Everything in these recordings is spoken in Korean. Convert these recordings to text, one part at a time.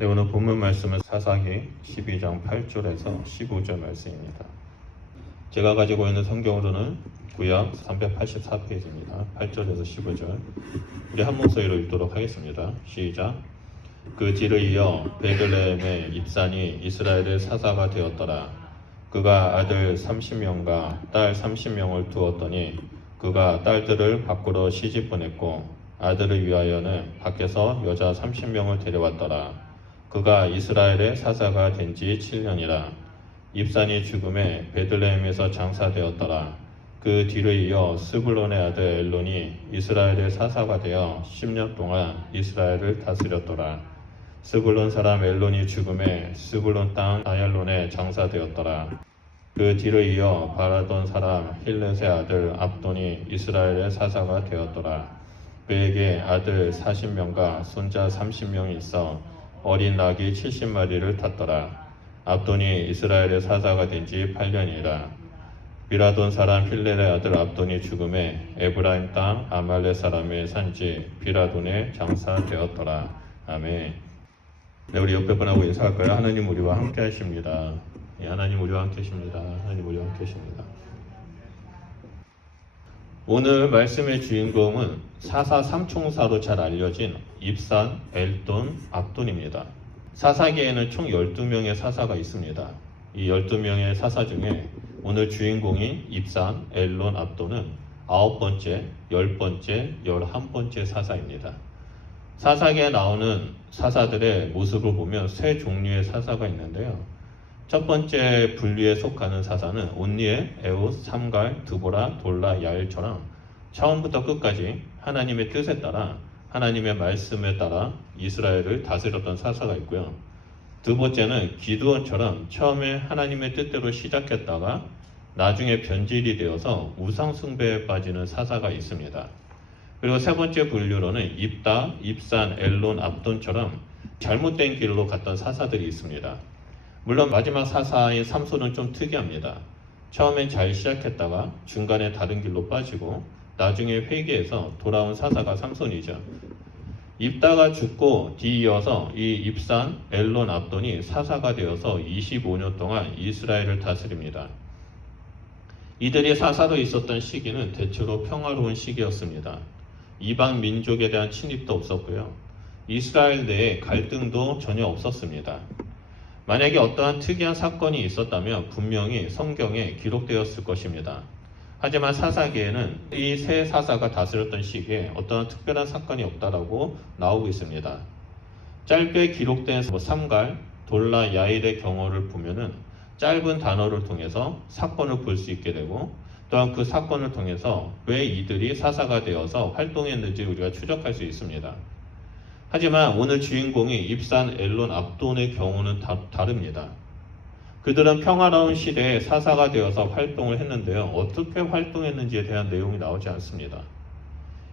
네, 오늘 본문 말씀은 사사기 12장 8절에서 15절 말씀입니다. 제가 가지고 있는 성경으로는 구약 384페이지입니다. 8절에서 15절. 우리 한 목소리로 읽도록 하겠습니다. 시작. 그 뒤를 이어 베들레헴의 입산이 이스라엘의 사사가 되었더라. 그가 아들 30명과 딸 30명을 두었더니 그가 딸들을 밖으로 시집 보냈고 아들을 위하여는 밖에서 여자 30명을 데려왔더라. 그가 이스라엘의 사사가 된 지 7년이라. 입산이 죽음에 베들레헴에서 장사되었더라. 그 뒤를 이어 스불론의 아들 엘론이 이스라엘의 사사가 되어 10년 동안 이스라엘을 다스렸더라. 스불론 사람 엘론이 죽음에 스불론 땅 아얄론에 장사되었더라. 그 뒤를 이어 바라돈 사람 힐렛의 아들 압돈이 이스라엘의 사사가 되었더라. 그에게 아들 40명과 손자 30명이 있어 어린 낙이 70마리를 탔더라. 압돈이 이스라엘의 사사가 된 지 8년이라. 비라돈 사람 힐렐의 아들 압돈이 죽음에 에브라임 땅 아말렉 사람의 산지 비라돈에 장사되었더라. 아멘. 네, 우리 옆에 분하고 인사할까요? 하나님 우리와 함께 하십니다. 네, 하나님 우리와 함께 하십니다. 하나님 우리와 함께 하십니다. 오늘 말씀의 주인공은 사사 삼총사로 잘 알려진 입산, 엘돈, 압돈입니다. 사사기에는 총 12명의 사사가 있습니다. 이 12명의 사사 중에 오늘 주인공인 입산, 엘론, 압돈은 9번째, 10번째, 11번째 사사입니다. 사사기에 나오는 사사들의 모습을 보면 세 종류의 사사가 있는데요. 첫 번째 분류에 속하는 사사는 온니엘, 에웃, 삼갈, 드보라, 돌라, 야일처럼 처음부터 끝까지 하나님의 뜻에 따라 하나님의 말씀에 따라 이스라엘을 다스렸던 사사가 있고요. 두 번째는 기드온처럼 처음에 하나님의 뜻대로 시작했다가 나중에 변질이 되어서 우상 숭배에 빠지는 사사가 있습니다. 그리고 세 번째 분류로는 입다, 입산, 엘론, 압돈처럼 잘못된 길로 갔던 사사들이 있습니다. 물론 마지막 사사인 삼손은 좀 특이합니다. 처음엔 잘 시작했다가 중간에 다른 길로 빠지고 나중에 회개해서 돌아온 사사가 삼손이죠. 입다가 죽고 뒤이어서 이 입산, 엘론, 압돈이 사사가 되어서 25년 동안 이스라엘을 다스립니다. 이들이 사사로 있었던 시기는 대체로 평화로운 시기였습니다. 이방 민족에 대한 침입도 없었고요. 이스라엘 내에 갈등도 전혀 없었습니다. 만약에 어떠한 특이한 사건이 있었다면 분명히 성경에 기록되었을 것입니다. 하지만 사사기에는 이 세 사사가 다스렸던 시기에 어떠한 특별한 사건이 없다라고 나오고 있습니다. 짧게 기록된 삼갈, 돌라, 야일의 경우를 보면은 짧은 단어를 통해서 사건을 볼 수 있게 되고 또한 그 사건을 통해서 왜 이들이 사사가 되어서 활동했는지 우리가 추적할 수 있습니다. 하지만 오늘 주인공이 입산, 엘론, 압돈의 경우는 다릅니다. 그들은 평화로운 시대에 사사가 되어서 활동을 했는데요. 어떻게 활동했는지에 대한 내용이 나오지 않습니다.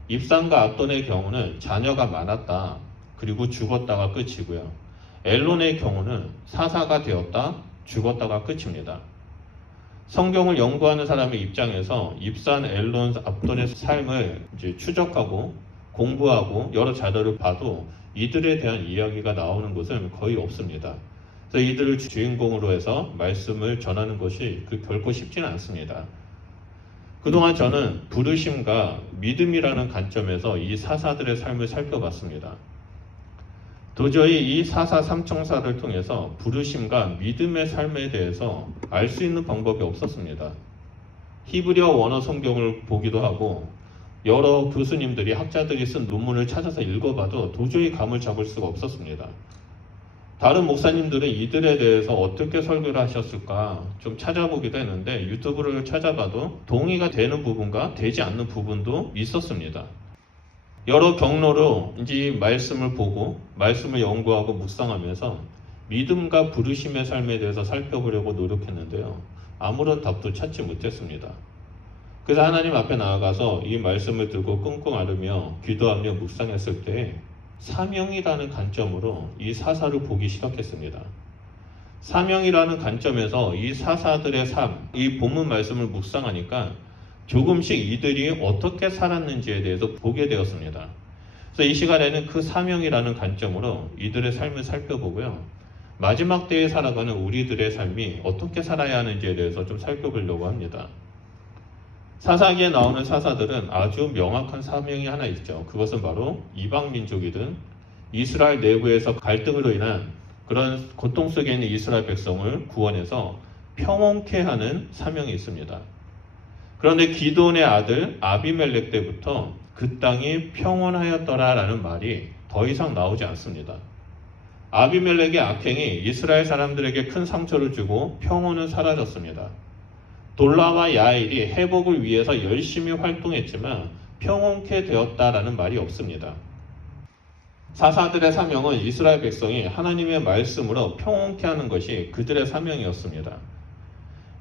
입산과 압돈의 경우는 자녀가 많았다. 그리고 죽었다가 끝이고요. 엘론의 경우는 사사가 되었다. 죽었다가 끝입니다. 성경을 연구하는 사람의 입장에서 입산, 엘론, 압돈의 삶을 이제 추적하고 공부하고 여러 자료를 봐도 이들에 대한 이야기가 나오는 것은 거의 없습니다. 그래서 이들을 주인공으로 해서 말씀을 전하는 것이 결코 쉽지는 않습니다. 그동안 저는 부르심과 믿음이라는 관점에서 이 사사들의 삶을 살펴봤습니다. 도저히 이 사사 삼총사를 통해서 부르심과 믿음의 삶에 대해서 알 수 있는 방법이 없었습니다. 히브리어 원어 성경을 보기도 하고 여러 교수님들이 학자들이 쓴 논문을 찾아서 읽어봐도 도저히 감을 잡을 수가 없었습니다. 다른 목사님들은 이들에 대해서 어떻게 설교를 하셨을까 좀 찾아보기도 했는데 유튜브를 찾아봐도 동의가 되는 부분과 되지 않는 부분도 있었습니다. 여러 경로로 이제 말씀을 보고 말씀을 연구하고 묵상하면서 믿음과 부르심의 삶에 대해서 살펴보려고 노력했는데요. 아무런 답도 찾지 못했습니다. 그래서 하나님 앞에 나아가서 이 말씀을 들고 끙끙 앓으며 기도하며 묵상했을 때 사명이라는 관점으로 이 사사를 보기 시작했습니다. 사명이라는 관점에서 이 사사들의 삶, 이 본문 말씀을 묵상하니까 조금씩 이들이 어떻게 살았는지에 대해서 보게 되었습니다. 그래서 이 시간에는 그 사명이라는 관점으로 이들의 삶을 살펴보고요. 마지막 때에 살아가는 우리들의 삶이 어떻게 살아야 하는지에 대해서 좀 살펴보려고 합니다. 사사기에 나오는 사사들은 아주 명확한 사명이 하나 있죠. 그것은 바로 이방 민족이든 이스라엘 내부에서 갈등으로 인한 그런 고통 속에 있는 이스라엘 백성을 구원해서 평온케 하는 사명이 있습니다. 그런데 기드온의 아들 아비멜렉 때부터 그 땅이 평온하였더라라는 말이 더 이상 나오지 않습니다. 아비멜렉의 악행이 이스라엘 사람들에게 큰 상처를 주고 평온은 사라졌습니다. 돌라와 야일이 회복을 위해서 열심히 활동했지만 평온케 되었다라는 말이 없습니다. 사사들의 사명은 이스라엘 백성이 하나님의 말씀으로 평온케 하는 것이 그들의 사명이었습니다.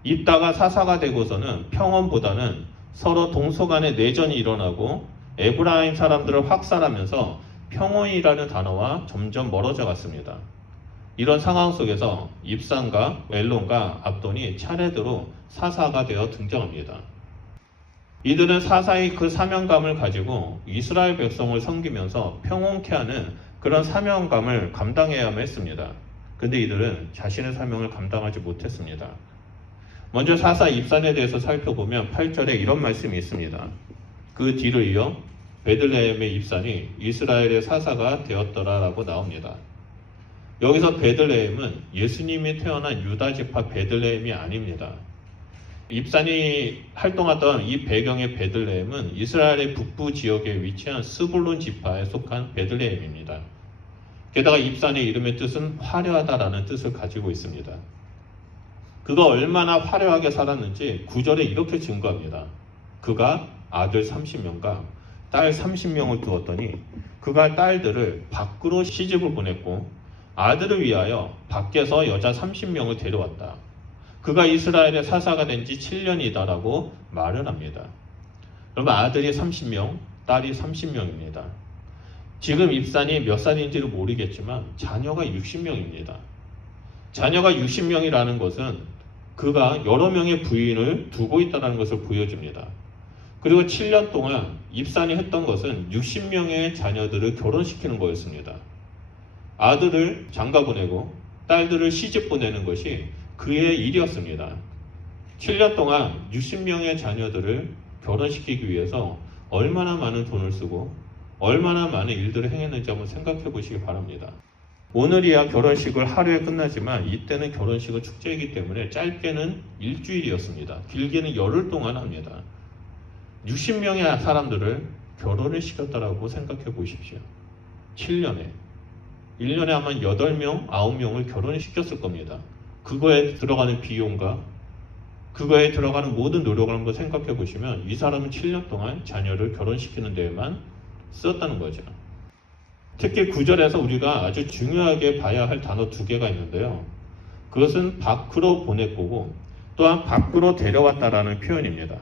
입다가 사사가 되고서는 평온보다는 서로 동서 간의 내전이 일어나고 에브라임 사람들을 확살하면서 평온이라는 단어와 점점 멀어져 갔습니다. 이런 상황 속에서 입산과 엘론과 압돈이 차례대로 사사가 되어 등장합니다. 이들은 사사의 그 사명감을 가지고 이스라엘 백성을 섬기면서 평온케 하는 그런 사명감을 감당해야만 했습니다. 근데 이들은 자신의 사명을 감당하지 못했습니다. 먼저 사사 입산에 대해서 살펴보면 8절에 이런 말씀이 있습니다. 그 뒤를 이어 베들레헴의 입산이 이스라엘의 사사가 되었더라라고 나옵니다. 여기서 베들레헴은 예수님이 태어난 유다 지파 베들레헴이 아닙니다. 입산이 활동하던 이 배경의 베들레헴은 이스라엘의 북부 지역에 위치한 스불론 지파에 속한 베들레헴입니다. 게다가 입산의 이름의 뜻은 화려하다라는 뜻을 가지고 있습니다. 그가 얼마나 화려하게 살았는지 9절에 이렇게 증거합니다. 그가 아들 30명과 딸 30명을 두었더니 그가 딸들을 밖으로 시집을 보냈고 아들을 위하여 밖에서 여자 30명을 데려왔다. 그가 이스라엘의 사사가 된 지 7년이다라고 말을 합니다. 여러분, 아들이 30명, 딸이 30명입니다. 지금 입산이 몇 살인지를 모르겠지만 자녀가 60명입니다. 자녀가 60명이라는 것은 그가 여러 명의 부인을 두고 있다는 것을 보여줍니다. 그리고 7년 동안 입산이 했던 것은 60명의 자녀들을 결혼시키는 거였습니다. 아들을 장가 보내고 딸들을 시집 보내는 것이 그의 일이었습니다. 7년 동안 60명의 자녀들을 결혼시키기 위해서 얼마나 많은 돈을 쓰고 얼마나 많은 일들을 행했는지 한번 생각해 보시기 바랍니다. 오늘이야 결혼식을 하루에 끝나지만 이때는 결혼식은 축제이기 때문에 짧게는 일주일이었습니다. 길게는 열흘 동안 합니다. 60명의 사람들을 결혼을 시켰다라고 생각해 보십시오. 7년에. 1년에 아마 8명, 9명을 결혼을 시켰을 겁니다. 그거에 들어가는 비용과 그거에 들어가는 모든 노력을 한번 생각해 보시면 이 사람은 7년 동안 자녀를 결혼시키는 데에만 썼다는 거죠. 특히 9절에서 우리가 아주 중요하게 봐야 할 단어 2개가 있는데요. 그것은 밖으로 보냈고 또한 밖으로 데려왔다라는 표현입니다.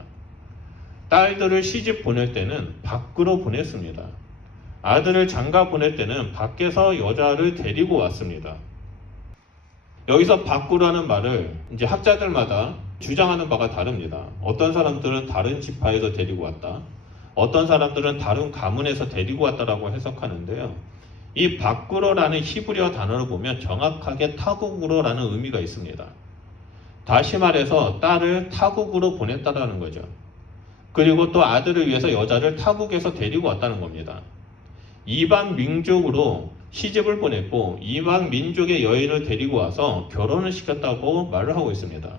딸들을 시집 보낼 때는 밖으로 보냈습니다. 아들을 장가 보낼 때는 밖에서 여자를 데리고 왔습니다. 여기서 밖으로라는 말을 이제 학자들마다 주장하는 바가 다릅니다. 어떤 사람들은 다른 지파에서 데리고 왔다. 어떤 사람들은 다른 가문에서 데리고 왔다라고 해석하는데요. 이 밖으로라는 히브리어 단어를 보면 정확하게 타국으로라는 의미가 있습니다. 다시 말해서 딸을 타국으로 보냈다라는 거죠. 그리고 또 아들을 위해서 여자를 타국에서 데리고 왔다는 겁니다. 이방 민족으로 시집을 보냈고 이방 민족의 여인을 데리고 와서 결혼을 시켰다고 말을 하고 있습니다.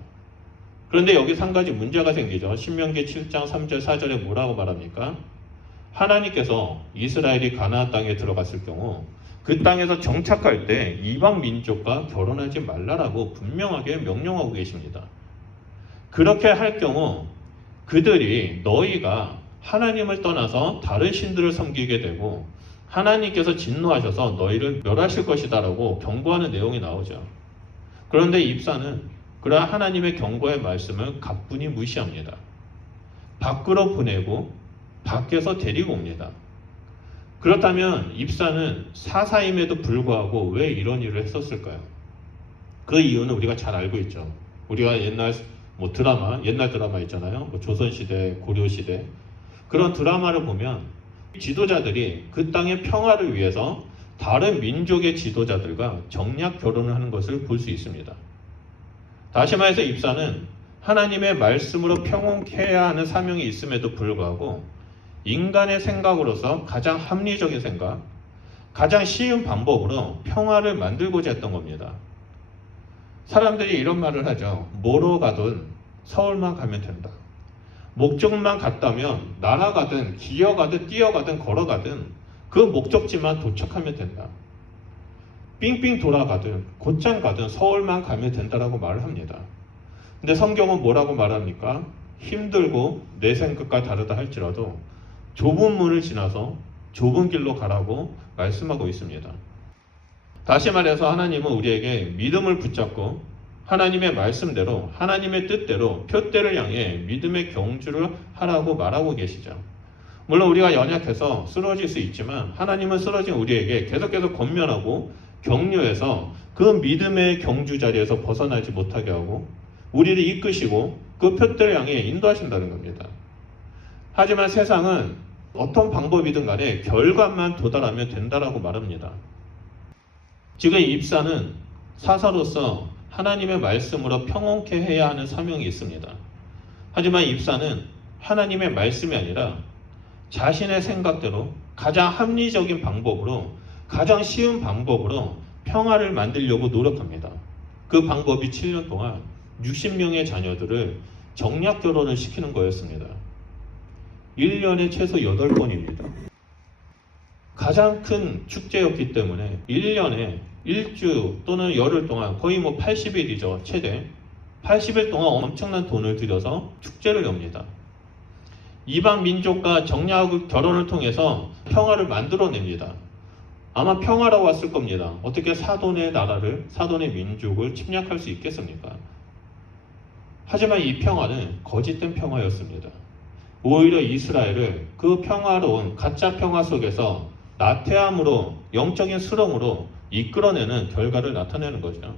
그런데 여기서 한 가지 문제가 생기죠. 신명기 7장 3절 4절에 뭐라고 말합니까? 하나님께서 이스라엘이 가나안 땅에 들어갔을 경우 그 땅에서 정착할 때 이방 민족과 결혼하지 말라라고 분명하게 명령하고 계십니다. 그렇게 할 경우 그들이 너희가 하나님을 떠나서 다른 신들을 섬기게 되고 하나님께서 진노하셔서 너희를 멸하실 것이다 라고 경고하는 내용이 나오죠. 그런데 입사는 그러한 하나님의 경고의 말씀을 가뿐히 무시합니다. 밖으로 보내고 밖에서 데리고 옵니다. 그렇다면 입사는 사사임에도 불구하고 왜 이런 일을 했었을까요? 그 이유는 우리가 잘 알고 있죠. 우리가 옛날 드라마 있잖아요. 조선시대, 고려시대 그런 드라마를 보면 지도자들이 그 땅의 평화를 위해서 다른 민족의 지도자들과 정략 결혼을 하는 것을 볼 수 있습니다. 다시 말해서 입사는 하나님의 말씀으로 평온케 해야 하는 사명이 있음에도 불구하고 인간의 생각으로서 가장 합리적인 생각, 가장 쉬운 방법으로 평화를 만들고자 했던 겁니다. 사람들이 이런 말을 하죠. 뭐로 가든 서울만 가면 된다. 목적만 갔다면 날아가든 기어가든 뛰어가든 걸어가든 그 목적지만 도착하면 된다. 삥삥 돌아가든 곧장 가든 서울만 가면 된다라고 말을 합니다. 근데 성경은 뭐라고 말합니까? 힘들고 내 생각과 다르다 할지라도 좁은 문을 지나서 좁은 길로 가라고 말씀하고 있습니다. 다시 말해서 하나님은 우리에게 믿음을 붙잡고 하나님의 말씀대로 하나님의 뜻대로 표대를 향해 믿음의 경주를 하라고 말하고 계시죠. 물론 우리가 연약해서 쓰러질 수 있지만 하나님은 쓰러진 우리에게 계속해서 권면하고 격려해서 그 믿음의 경주 자리에서 벗어나지 못하게 하고 우리를 이끄시고 그 표대를 향해 인도하신다는 겁니다. 하지만 세상은 어떤 방법이든 간에 결과만 도달하면 된다라고 말합니다. 지금 입사는 사사로서 하나님의 말씀으로 평온케 해야 하는 사명이 있습니다. 하지만 입사는 하나님의 말씀이 아니라 자신의 생각대로 가장 합리적인 방법으로 가장 쉬운 방법으로 평화를 만들려고 노력합니다. 그 방법이 7년 동안 60명의 자녀들을 정략 결혼을 시키는 거였습니다. 1년에 최소 8번입니다. 가장 큰 축제였기 때문에 1년에 일주 또는 열흘 동안 거의 80일이죠. 최대 80일 동안 엄청난 돈을 들여서 축제를 엽니다. 이방 민족과 정략 결혼을 통해서 평화를 만들어냅니다. 아마 평화라고 왔을 겁니다. 어떻게 사돈의 나라를, 사돈의 민족을 침략할 수 있겠습니까? 하지만 이 평화는 거짓된 평화였습니다. 오히려 이스라엘을 그 평화로운 가짜 평화 속에서 나태함으로, 영적인 수렁으로 이끌어내는 결과를 나타내는 거죠.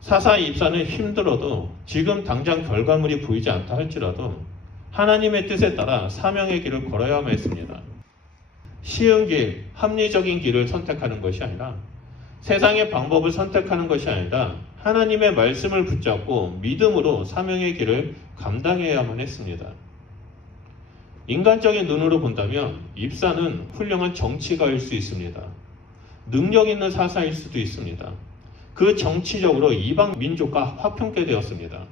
사사 입사는 힘들어도 지금 당장 결과물이 보이지 않다 할지라도 하나님의 뜻에 따라 사명의 길을 걸어야만 했습니다. 쉬운 길, 합리적인 길을 선택하는 것이 아니라 세상의 방법을 선택하는 것이 아니라 하나님의 말씀을 붙잡고 믿음으로 사명의 길을 감당해야만 했습니다. 인간적인 눈으로 본다면 입사는 훌륭한 정치가일 수 있습니다. 능력 있는 사사일 수도 있습니다. 그 정치적으로 이방 민족과 화평케 되었습니다.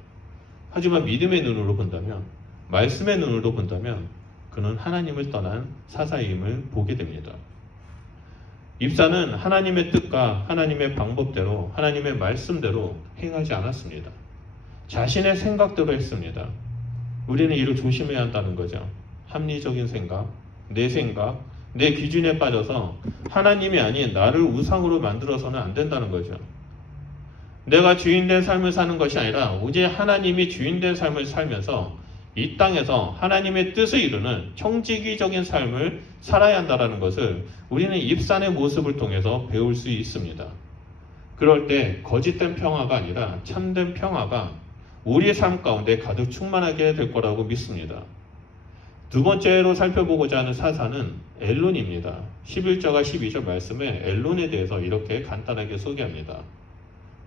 하지만 믿음의 눈으로 본다면, 말씀의 눈으로 본다면 그는 하나님을 떠난 사사임을 보게 됩니다. 입사는 하나님의 뜻과 하나님의 방법대로 하나님의 말씀대로 행하지 않았습니다. 자신의 생각대로 했습니다. 우리는 이를 조심해야 한다는 거죠. 합리적인 생각, 내 기준에 빠져서 하나님이 아닌 나를 우상으로 만들어서는 안 된다는 거죠. 내가 주인된 삶을 사는 것이 아니라 오직 하나님이 주인된 삶을 살면서 이 땅에서 하나님의 뜻을 이루는 청지기적인 삶을 살아야 한다는 것을 우리는 입산의 모습을 통해서 배울 수 있습니다. 그럴 때 거짓된 평화가 아니라 참된 평화가 우리의 삶 가운데 가득 충만하게 될 거라고 믿습니다. 두 번째로 살펴보고자 하는 사사는 엘론입니다. 11절과 12절 말씀에 엘론에 대해서 이렇게 간단하게 소개합니다.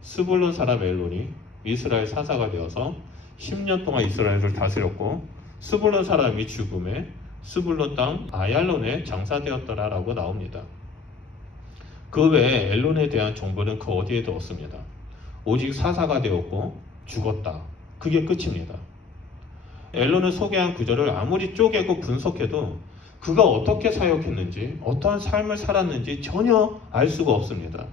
스불론 사람 엘론이 이스라엘 사사가 되어서 10년 동안 이스라엘을 다스렸고 스불론 사람이 죽음에 스불론 땅 아얄론에 장사되었더라라고 나옵니다. 그 외에 엘론에 대한 정보는 그 어디에도 없습니다. 오직 사사가 되었고 죽었다. 그게 끝입니다. 엘론을 소개한 구절을 아무리 쪼개고 분석해도 그가 어떻게 사역했는지 어떠한 삶을 살았는지 전혀 알 수가 없습니다.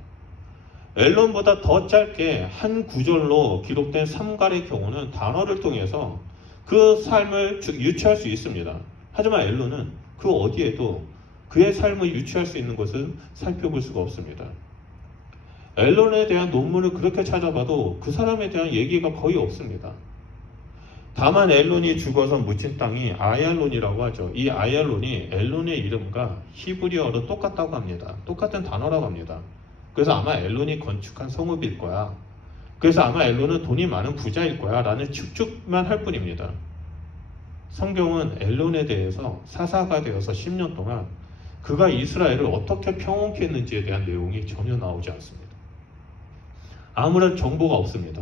엘론보다 더 짧게 한 구절로 기록된 삼갈의 경우는 단어를 통해서 그 삶을 유추할 수 있습니다. 하지만 엘론은 그 어디에도 그의 삶을 유추할 수 있는 것은 살펴볼 수가 없습니다. 엘론에 대한 논문을 그렇게 찾아봐도 그 사람에 대한 얘기가 거의 없습니다. 다만 엘론이 죽어서 묻힌 땅이 아얄론이라고 하죠. 이 아얄론이 엘론의 이름과 히브리어로 똑같다고 합니다. 똑같은 단어라고 합니다. 그래서 아마 엘론이 건축한 성읍일 거야. 그래서 아마 엘론은 돈이 많은 부자일 거야 라는 추측만 할 뿐입니다. 성경은 엘론에 대해서 사사가 되어서 10년 동안 그가 이스라엘을 어떻게 평온케 했는지에 대한 내용이 전혀 나오지 않습니다. 아무런 정보가 없습니다.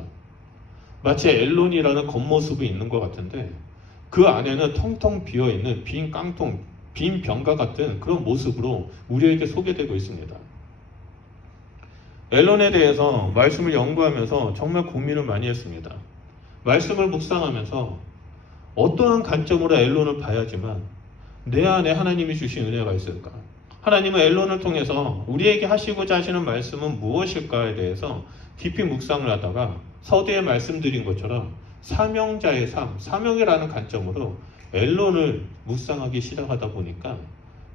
마치 엘론이라는 겉모습이 있는 것 같은데 그 안에는 텅텅 비어있는 빈 깡통, 빈 병과 같은 그런 모습으로 우리에게 소개되고 있습니다. 엘론에 대해서 말씀을 연구하면서 정말 고민을 많이 했습니다. 말씀을 묵상하면서 어떠한 관점으로 엘론을 봐야지만 내 안에 하나님이 주신 은혜가 있을까? 하나님은 엘론을 통해서 우리에게 하시고자 하시는 말씀은 무엇일까에 대해서 깊이 묵상을 하다가 서두에 말씀드린 것처럼 사명자의 삶, 사명이라는 관점으로 엘론을 묵상하기 시작하다 보니까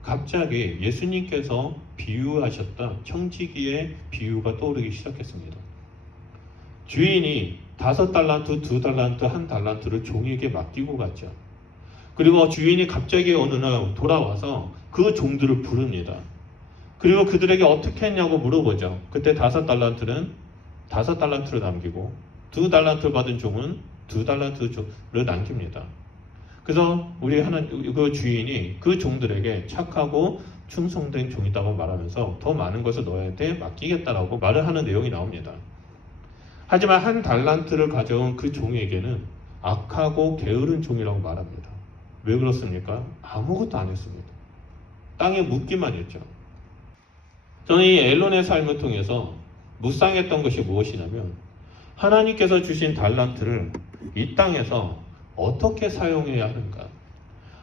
갑자기 예수님께서 비유하셨던 청지기의 비유가 떠오르기 시작했습니다. 주인이 5달란트, 2달란트, 1달란트를 종에게 맡기고 갔죠. 그리고 주인이 갑자기 어느 날 돌아와서 그 종들을 부릅니다. 그리고 그들에게 어떻게 했냐고 물어보죠. 그때 5달란트는 5달란트를 남기고 2달란트를 받은 종은 2달란트를 남깁니다. 그래서 그 주인이 그 종들에게 착하고 충성된 종이라고 말하면서 더 많은 것을 너희한테 맡기겠다라고 말을 하는 내용이 나옵니다. 하지만 1달란트를 가져온 그 종에게는 악하고 게으른 종이라고 말합니다. 왜 그렇습니까? 아무것도 안 했습니다. 땅에 묻기만 했죠. 저는 이 엘론의 삶을 통해서 묵상했던 것이 무엇이냐면 하나님께서 주신 달란트를 이 땅에서 어떻게 사용해야 하는가?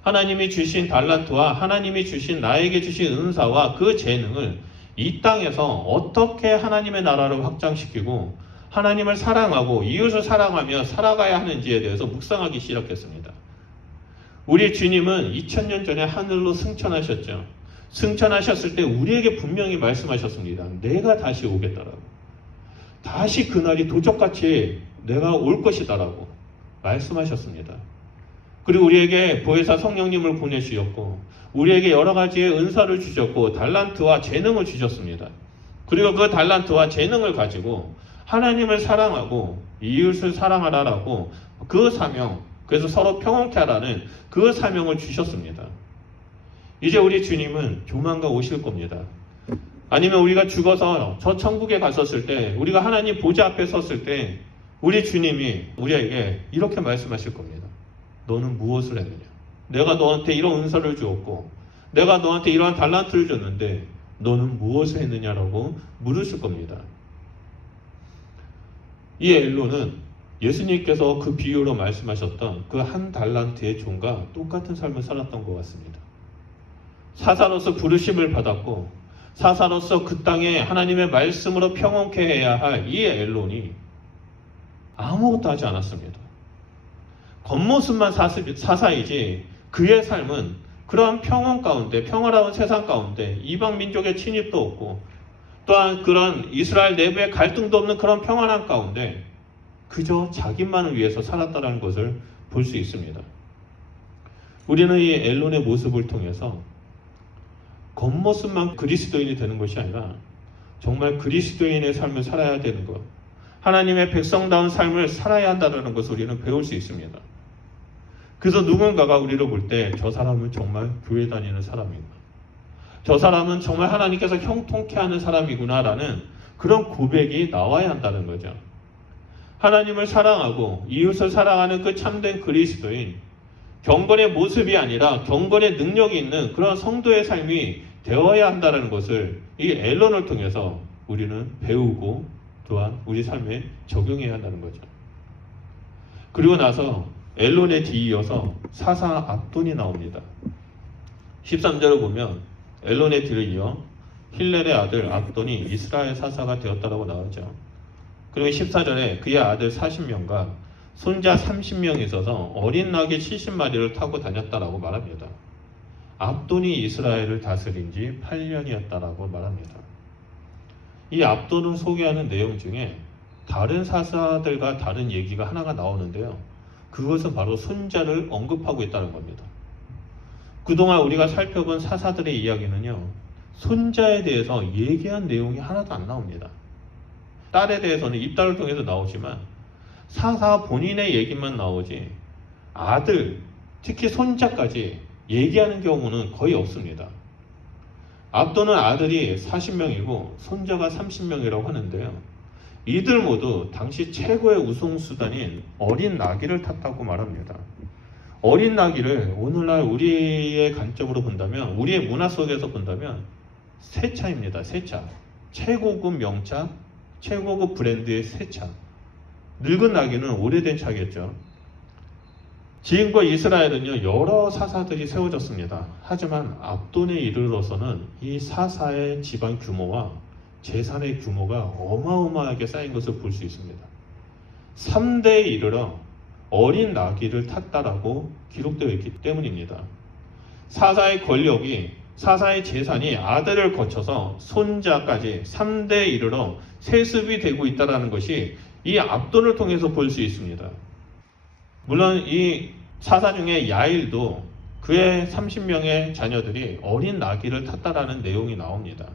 하나님이 주신 달란트와 하나님이 주신 나에게 주신 은사와 그 재능을 이 땅에서 어떻게 하나님의 나라를 확장시키고 하나님을 사랑하고 이웃을 사랑하며 살아가야 하는지에 대해서 묵상하기 시작했습니다. 우리 주님은 2000년 전에 하늘로 승천하셨죠. 승천하셨을 때 우리에게 분명히 말씀하셨습니다. 내가 다시 오겠다라고. 다시 그날이 도적같이 내가 올 것이다라고 말씀하셨습니다. 그리고 우리에게 보혜사 성령님을 보내주셨고 우리에게 여러 가지의 은사를 주셨고 달란트와 재능을 주셨습니다. 그리고 그 달란트와 재능을 가지고 하나님을 사랑하고 이웃을 사랑하라라고 그 사명, 그래서 서로 평온케 하라는 그 사명을 주셨습니다. 이제 우리 주님은 조만간 오실 겁니다. 아니면 우리가 죽어서 저 천국에 갔었을 때 우리가 하나님 보좌 앞에 섰을 때 우리 주님이 우리에게 이렇게 말씀하실 겁니다. 너는 무엇을 했느냐? 내가 너한테 이런 은사를 주었고 내가 너한테 이러한 달란트를 줬는데 너는 무엇을 했느냐라고 물으실 겁니다. 이 엘론은 예수님께서 그 비유로 말씀하셨던 그 1달란트의 종과 똑같은 삶을 살았던 것 같습니다. 사사로서 부르심을 받았고 사사로서 그 땅에 하나님의 말씀으로 평온케 해야 할 이 엘론이 아무것도 하지 않았습니다. 겉모습만 사사이지 그의 삶은 그러한 평온 가운데 평화로운 세상 가운데 이방 민족의 침입도 없고 또한 그런 이스라엘 내부의 갈등도 없는 그런 평안한 가운데 그저 자기만을 위해서 살았다는 것을 볼 수 있습니다. 우리는 이 엘론의 모습을 통해서 겉모습만 그리스도인이 되는 것이 아니라 정말 그리스도인의 삶을 살아야 되는 것, 하나님의 백성다운 삶을 살아야 한다는 것을 우리는 배울 수 있습니다. 그래서 누군가가 우리를 볼 때 저 사람은 정말 교회 다니는 사람이구나, 저 사람은 정말 하나님께서 형통케 하는 사람이구나라는 그런 고백이 나와야 한다는 거죠. 하나님을 사랑하고 이웃을 사랑하는 그 참된 그리스도인, 경건의 모습이 아니라 경건의 능력이 있는 그런 성도의 삶이 되어야 한다는 것을 이 엘론을 통해서 우리는 배우고 또한 우리 삶에 적용해야 한다는 거죠. 그리고 나서 엘론에 뒤이어서 사사 압돈이 나옵니다. 13절을 보면 엘론에 뒤를 이어 힐렐의 아들 압돈이 이스라엘 사사가 되었다라고 나오죠. 그리고 14절에 그의 아들 40명과 손자 30명이 있어서 어린 나귀 70마리를 타고 다녔다라고 말합니다. 압돈이 이스라엘을 다스린 지 8년이었다라고 말합니다. 이 압돈을 소개하는 내용 중에 다른 사사들과 다른 얘기가 하나가 나오는데요. 그것은 바로 손자를 언급하고 있다는 겁니다. 그동안 우리가 살펴본 사사들의 이야기는요, 손자에 대해서 얘기한 내용이 하나도 안 나옵니다. 딸에 대해서는 입달을 통해서 나오지만 사사 본인의 얘기만 나오지 아들, 특히 손자까지 얘기하는 경우는 거의 없습니다. 압돈은 아들이 40명이고 손자가 30명이라고 하는데요. 이들 모두 당시 최고의 우승수단인 어린 나귀를 탔다고 말합니다. 어린 나귀를 오늘날 우리의 관점으로 본다면, 우리의 문화 속에서 본다면 새 차입니다. 새 차. 최고급 명차, 최고급 브랜드의 새 차. 늙은 나귀는 오래된 차겠죠. 지금과 이스라엘은요, 여러 사사들이 세워졌습니다. 하지만 압돈에 이르러서는 이 사사의 집안 규모와 재산의 규모가 어마어마하게 쌓인 것을 볼 수 있습니다. 3대에 이르러 어린 나귀를 탔다라고 기록되어 있기 때문입니다. 사사의 권력이, 사사의 재산이 아들을 거쳐서 손자까지 3대에 이르러 세습이 되고 있다는 것이 이 압돈을 통해서 볼 수 있습니다. 물론 이 사사 중에 야일도 그의 30명의 자녀들이 어린 나귀를 탔다라는 내용이 나옵니다.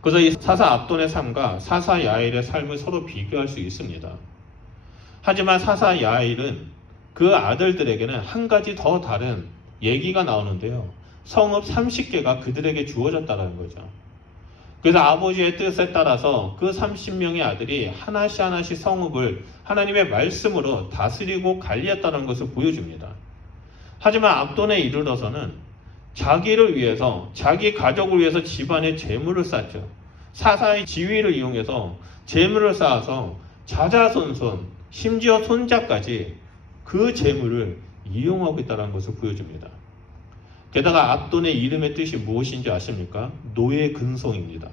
그래서 이 사사 압돈의 삶과 사사 야일의 삶을 서로 비교할 수 있습니다. 하지만 사사 야일은 그 아들들에게는 한 가지 더 다른 얘기가 나오는데요. 성읍 30개가 그들에게 주어졌다는 거죠. 그래서 아버지의 뜻에 따라서 그 30명의 아들이 하나씩 하나씩 성읍을 하나님의 말씀으로 다스리고 관리했다는 것을 보여줍니다. 하지만 압돈에 이르러서는 자기를 위해서, 자기 가족을 위해서 집안에 재물을 쌓죠. 사사의 지위를 이용해서 재물을 쌓아서 자자손손, 심지어 손자까지 그 재물을 이용하고 있다는 것을 보여줍니다. 게다가 압돈의 이름의 뜻이 무엇인지 아십니까? 노예 근성입니다.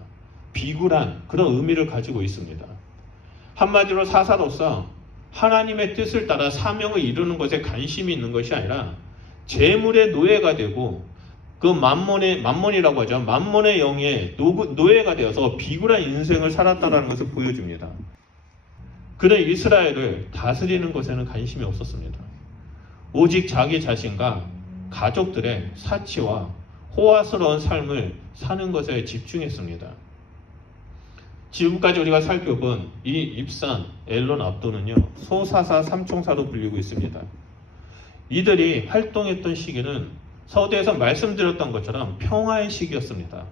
비굴한 그런 의미를 가지고 있습니다. 한마디로 사사로서 하나님의 뜻을 따라 사명을 이루는 것에 관심이 있는 것이 아니라 재물의 노예가 되고 그 만몬이라고 하죠. 만몬의 영의 노예가 되어서 비굴한 인생을 살았다는 것을 보여줍니다. 그는 이스라엘을 다스리는 것에는 관심이 없었습니다. 오직 자기 자신과 가족들의 사치와 호화스러운 삶을 사는 것에 집중했습니다. 지금까지 우리가 살펴본 이 입산, 엘론, 압돈은요, 소사사 삼총사로 불리고 있습니다. 이들이 활동했던 시기는 서두에서 말씀드렸던 것처럼 평화의 시기였습니다.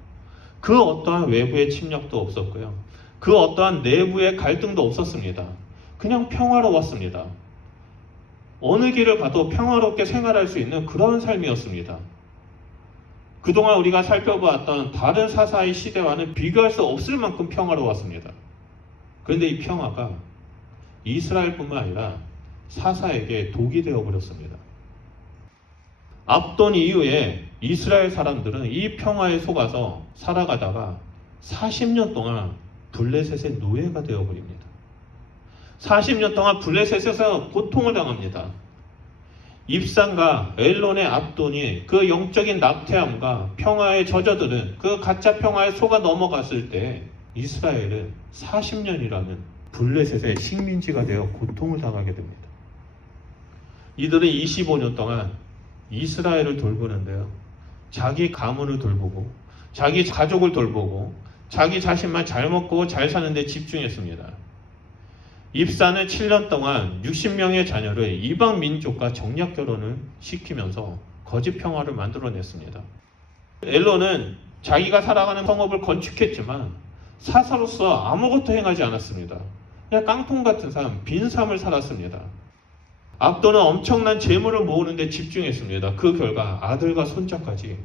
그 어떠한 외부의 침략도 없었고요. 그 어떠한 내부의 갈등도 없었습니다. 그냥 평화로웠습니다. 어느 길을 가도 평화롭게 생활할 수 있는 그런 삶이었습니다. 그동안 우리가 살펴보았던 다른 사사의 시대와는 비교할 수 없을 만큼 평화로웠습니다. 그런데 이 평화가 이스라엘뿐만 아니라 사사에게 독이 되어버렸습니다. 압돈 이후에 이스라엘 사람들은 이 평화에 속아서 살아가다가 40년 동안 블레셋의 노예가 되어버립니다. 40년 동안 블레셋에서 고통을 당합니다. 입산과 엘론의 압돈이 그 영적인 낙태함과 평화에 젖어드는 그 가짜 평화에 속아 넘어갔을 때 이스라엘은 40년이라는 블레셋의 식민지가 되어 고통을 당하게 됩니다. 이들은 25년 동안 이스라엘을 돌보는데요. 자기 가문을 돌보고 자기 가족을 돌보고 자기 자신만 잘 먹고 잘 사는 데 집중했습니다. 입사는 7년 동안 60명의 자녀를 이방 민족과 정략 결혼을 시키면서 거짓 평화를 만들어냈습니다. 엘론은 자기가 살아가는 성읍을 건축했지만 사사로서 아무것도 행하지 않았습니다. 그냥 깡통 같은 삶, 빈 삶을 살았습니다. 압돈은 엄청난 재물을 모으는 데 집중했습니다. 그 결과 아들과 손자까지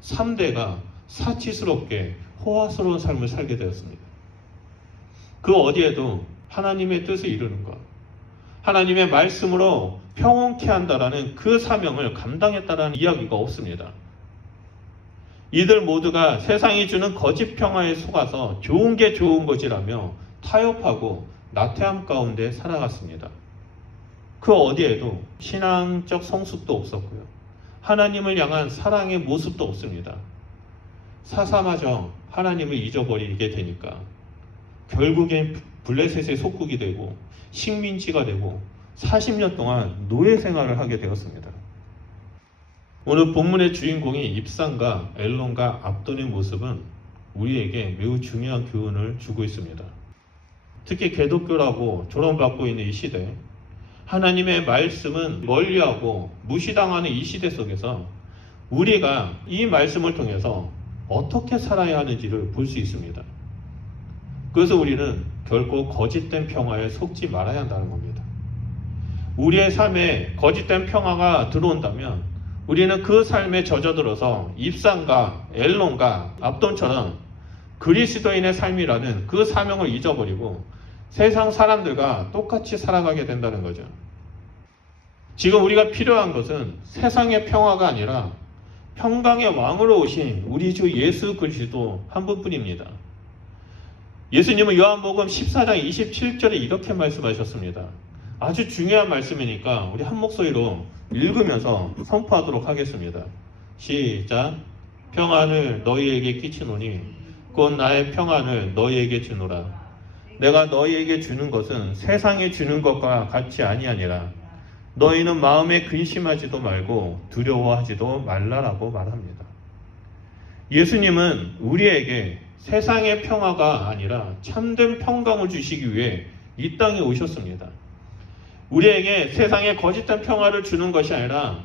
3대가 사치스럽게 호화스러운 삶을 살게 되었습니다. 그 어디에도 하나님의 뜻을 이루는 것, 하나님의 말씀으로 평온케 한다라는 그 사명을 감당했다라는 이야기가 없습니다. 이들 모두가 세상이 주는 거짓 평화에 속아서 좋은 게 좋은 것이라며 타협하고 나태함 가운데 살아갔습니다. 그 어디에도 신앙적 성숙도 없었고요. 하나님을 향한 사랑의 모습도 없습니다. 사사마저 하나님을 잊어버리게 되니까 결국엔 블레셋의 속국이 되고 식민지가 되고 40년 동안 노예 생활을 하게 되었습니다. 오늘 본문의 주인공이 입산과 엘론과 압돈의 모습은 우리에게 매우 중요한 교훈을 주고 있습니다. 특히 개독교라고 조롱받고 있는 이 시대, 하나님의 말씀은 멀리하고 무시당하는 이 시대 속에서 우리가 이 말씀을 통해서 어떻게 살아야 하는지를 볼 수 있습니다. 그래서 우리는 결코 거짓된 평화에 속지 말아야 한다는 겁니다. 우리의 삶에 거짓된 평화가 들어온다면 우리는 그 삶에 젖어들어서 입산과 엘론과 압돈처럼 그리스도인의 삶이라는 그 사명을 잊어버리고 세상 사람들과 똑같이 살아가게 된다는 거죠. 지금 우리가 필요한 것은 세상의 평화가 아니라 평강의 왕으로 오신 우리 주 예수 그리스도 한 분뿐입니다. 예수님은 요한복음 14장 27절에 이렇게 말씀하셨습니다. 아주 중요한 말씀이니까 우리 한 목소리로 읽으면서 선포하도록 하겠습니다. 시작. 평안을 너희에게 끼치노니 곧 나의 평안을 너희에게 주노라. 내가 너희에게 주는 것은 세상에 주는 것과 같이 아니하니라. 너희는 마음에 근심하지도 말고 두려워하지도 말라라고 말합니다. 예수님은 우리에게 세상의 평화가 아니라 참된 평강을 주시기 위해 이 땅에 오셨습니다. 우리에게 세상의 거짓된 평화를 주는 것이 아니라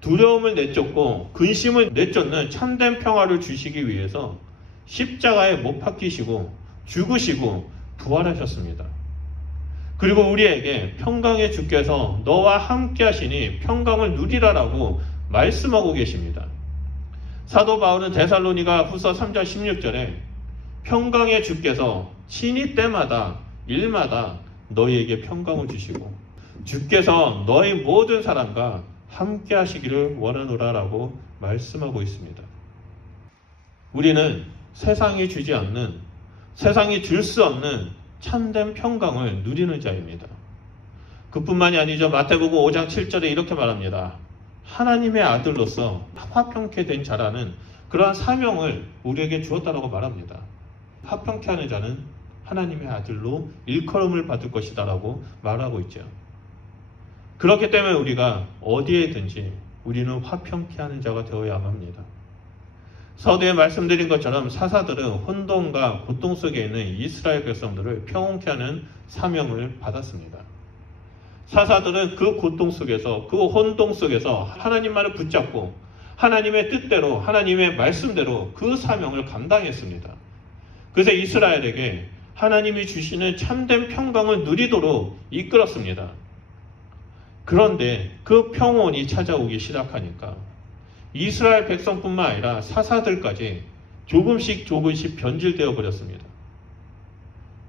두려움을 내쫓고 근심을 내쫓는 참된 평화를 주시기 위해서 십자가에 못 박히시고 죽으시고 부활하셨습니다. 그리고 우리에게 평강의 주께서 너와 함께 하시니 평강을 누리라라고 말씀하고 계십니다. 사도 바울은 데살로니가 후서 3장 16절에 평강의 주께서 친히 때마다 일마다 너희에게 평강을 주시고 주께서 너희 모든 사람과 함께 하시기를 원하노라라고 말씀하고 있습니다. 우리는 세상이 주지 않는, 세상이 줄 수 없는 참된 평강을 누리는 자입니다. 그뿐만이 아니죠. 마태복음 5장 7절에 이렇게 말합니다. 하나님의 아들로서 화평케 된 자라는 그러한 사명을 우리에게 주었다라고 말합니다. 화평케 하는 자는 하나님의 아들로 일컬음을 받을 것이다 라고 말하고 있죠. 그렇기 때문에 우리가 어디에든지 우리는 화평케 하는 자가 되어야만 합니다. 서두에 말씀드린 것처럼 사사들은 혼돈과 고통 속에 있는 이스라엘 백성들을 평온케 하는 사명을 받았습니다. 사사들은 그 고통 속에서, 그 혼동 속에서 하나님만을 붙잡고 하나님의 뜻대로, 하나님의 말씀대로 그 사명을 감당했습니다. 그래서 이스라엘에게 하나님이 주시는 참된 평강을 누리도록 이끌었습니다. 그런데 그 평온이 찾아오기 시작하니까 이스라엘 백성뿐만 아니라 사사들까지 조금씩 변질되어 버렸습니다.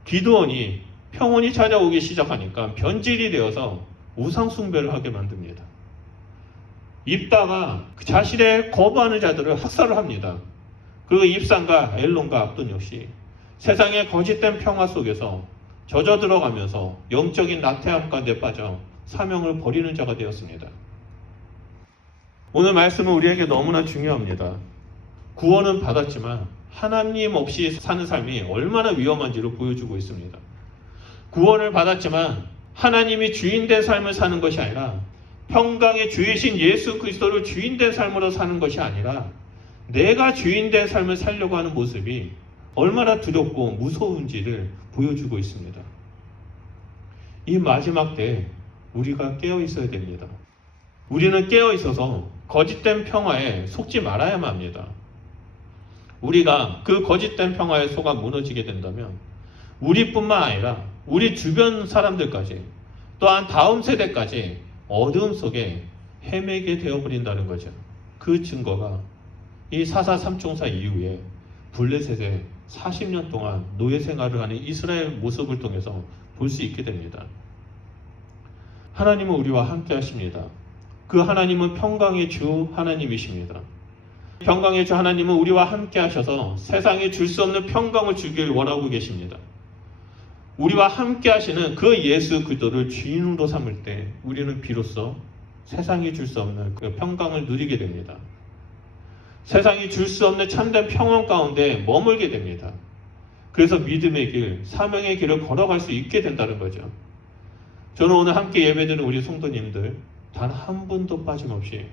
기드온이 평온이 찾아오기 시작하니까 변질이 되어서 우상 숭배를 하게 만듭니다. 입다가 자신의 거부하는 자들을 학살을 합니다. 그리고 입산과 엘론과 압돈 역시 세상의 거짓된 평화 속에서 젖어 들어가면서 영적인 나태함 가운데 빠져 사명을 버리는 자가 되었습니다. 오늘 말씀은 우리에게 너무나 중요합니다. 구원은 받았지만 하나님 없이 사는 삶이 얼마나 위험한지를 보여주고 있습니다. 구원을 받았지만 하나님이 주인된 삶을 사는 것이 아니라 평강의 주이신 예수 그리스도를 주인된 삶으로 사는 것이 아니라 내가 주인된 삶을 살려고 하는 모습이 얼마나 두렵고 무서운지를 보여주고 있습니다. 이 마지막 때에 우리가 깨어 있어야 됩니다. 우리는 깨어 있어서 거짓된 평화에 속지 말아야만 합니다. 우리가 그 거짓된 평화에 속아 무너지게 된다면 우리뿐만 아니라 우리 주변 사람들까지 또한 다음 세대까지 어두움 속에 헤매게 되어버린다는 거죠. 그 증거가 이 사사 삼총사 이후에 블레셋에 40년 동안 노예 생활을 하는 이스라엘 모습을 통해서 볼 수 있게 됩니다. 하나님은 우리와 함께 하십니다. 그 하나님은 평강의 주 하나님이십니다. 평강의 주 하나님은 우리와 함께 하셔서 세상에 줄 수 없는 평강을 주길 원하고 계십니다. 우리와 함께 하시는 그 예수 그리스도를 주인으로 삼을 때 우리는 비로소 세상이 줄 수 없는 그 평강을 누리게 됩니다. 세상이 줄 수 없는 참된 평온 가운데 머물게 됩니다. 그래서 믿음의 길, 사명의 길을 걸어갈 수 있게 된다는 거죠. 저는 오늘 함께 예배드리는 우리 성도님들 단 한 분도 빠짐없이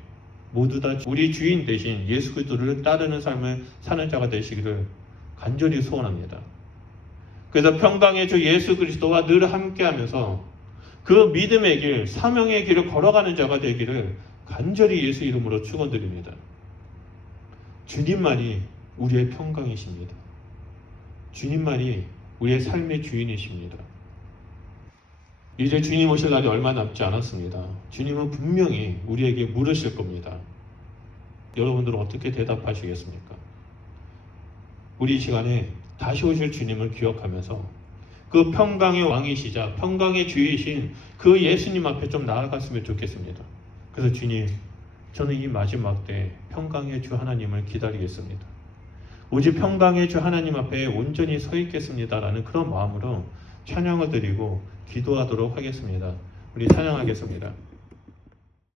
모두 다 우리 주인 대신 예수 그리스도를 따르는 삶을 사는 자가 되시기를 간절히 소원합니다. 그래서 평강의 주 예수 그리스도와 늘 함께하면서 그 믿음의 길, 사명의 길을 걸어가는 자가 되기를 간절히 예수 이름으로 축원드립니다. 주님만이 우리의 평강이십니다. 주님만이 우리의 삶의 주인이십니다. 이제 주님 오실 날이 얼마 남지 않았습니다. 주님은 분명히 우리에게 물으실 겁니다. 여러분들은 어떻게 대답하시겠습니까? 우리 이 시간에 다시 오실 주님을 기억하면서 그 평강의 왕이시자 평강의 주이신 그 예수님 앞에 좀 나아갔으면 좋겠습니다. 그래서 주님, 저는 이 마지막 때 평강의 주 하나님을 기다리겠습니다. 오직 평강의 주 하나님 앞에 온전히 서 있겠습니다라는 그런 마음으로 찬양을 드리고 기도하도록 하겠습니다. 우리 찬양하겠습니다.